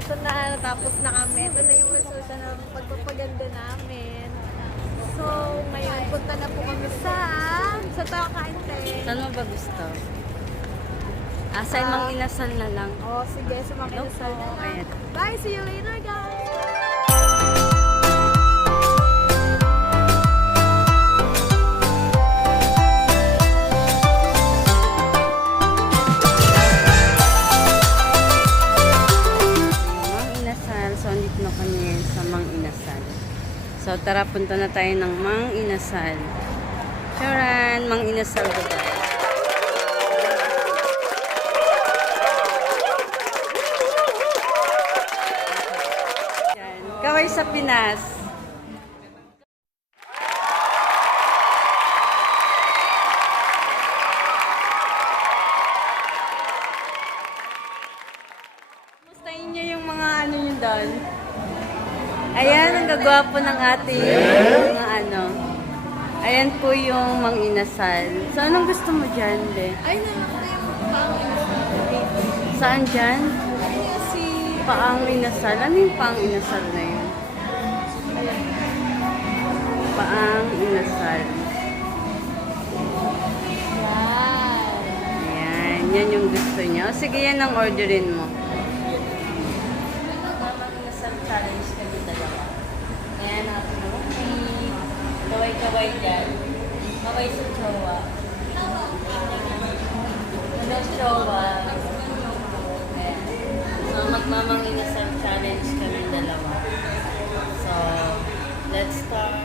ito na, natapos na kami. Ito na yung resulta ng pagpapaganda namin. So, ngayon, punta na po kami sa Takakainte. Saan mo ba gusto? Sa Mang Inasal na lang. Oh, sige, sumakit na sana. Ayan. Bye! See you later, guys! Mang Inasal. So, andito na kami sa Mang Inasal. So, tara, punta na tayo ng Mang Inasal. Charan! Mang Inasal ba tayo? Yan. Kaway sa Pinas. Mustahin niyo yung mga ano yun doon. Ayan, ang gagwapo ng ating mga ano. Ayan po yung Mang Inasal. So, anong gusto mo dyan, Le? Ay, naman na yung pangit. Saan dyan? Si... Paang Inasal. Ano yung Paang Inasal na yun? Paang Inasal. Wow! Ayan, yan yung gusto niya. O, sige, yan ang orderin mo. Paang Inasal challenge kami dalawa. Ayan, ako na kaway-kaway dyan. Kaway sa chowa. Ano chowa? Ayan. So, magmamang Inasal challenge kami dalawa. So, let's start.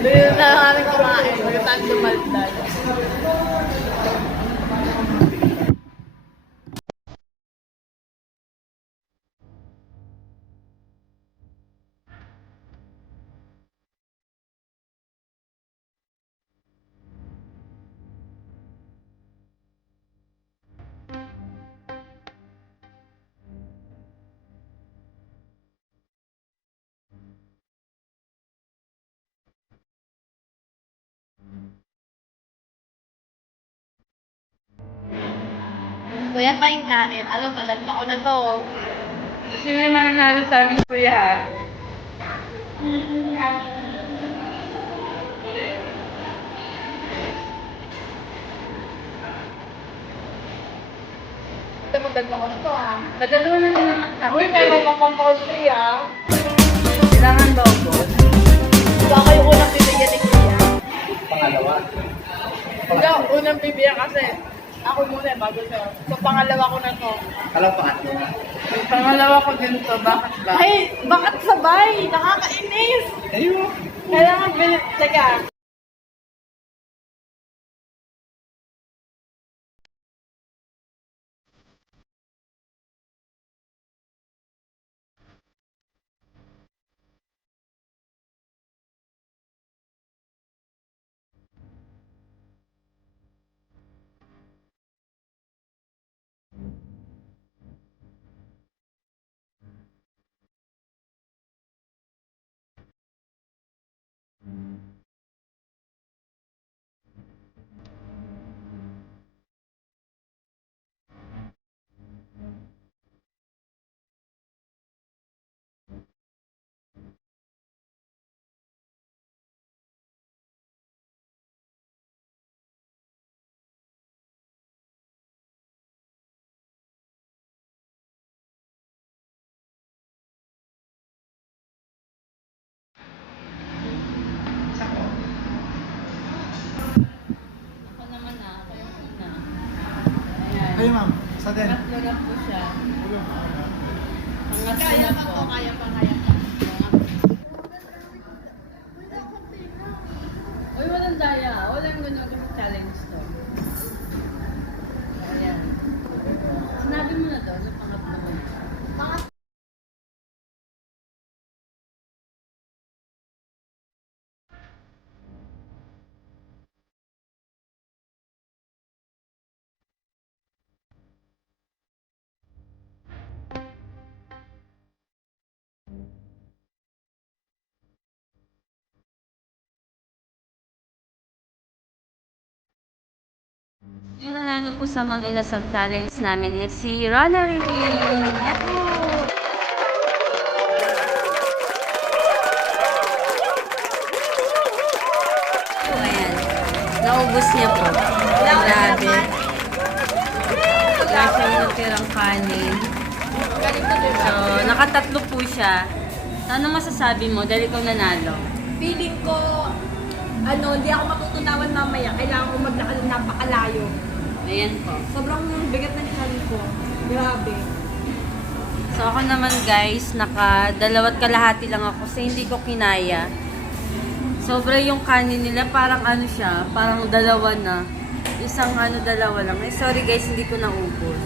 Doon na kami kumain. Magandang dumaldan. Kuya, paing kain. Alam mo, nagpako na to. Sino yung mananalo sa amin, kuya? Ito mo, nagpako na to ah. Madalawa na naman ako. Uy, may mapapapausi ah. Kailangan ba ako? Baka yung unang bibigyan ni Kuya. Pangalawa. Ikaw, unang bibigyan kasi. Ako muna, bago siya. So, pangalawa ko na to. Alam pangatlo na. Pangalawa ko din to. Bakit ba? Ay, bakit sabay? Nakakainis! Ayun. Kailangan bilit. Teka. Ako naman na. Ako yung una. Ayan. Ayun ma'am. Sa din. Pangatlo na po siya. Pangatlo Kaya na pa po. to, kaya pa, kaya pa. Uy, walang daya. Walang ganun challenge to. Ayan. Sinabi mo na doon na pangatlo mo na. Yung nanalo po sa mga inasal challenge namin is si Rana Rin. Ayan. Naubos niya po. Grabe. Wala siyang natirang kanin. So, nakatatlo po siya. Ano masasabi mo dahil ikaw nanalo? Feeling ko, hindi ako matutunawan mamaya. Kailangan ko maglakad ng napakalayo. Ayan po. Sobrang bigat na tiyan ko. Grabe. So ako naman guys, naka 2 kalahati lang ako kasi hindi ko kinaya. Sobra yung kanin nila, parang ano siya, parang 2 na. Isang 2 lang. Eh sorry guys, hindi ko naubos.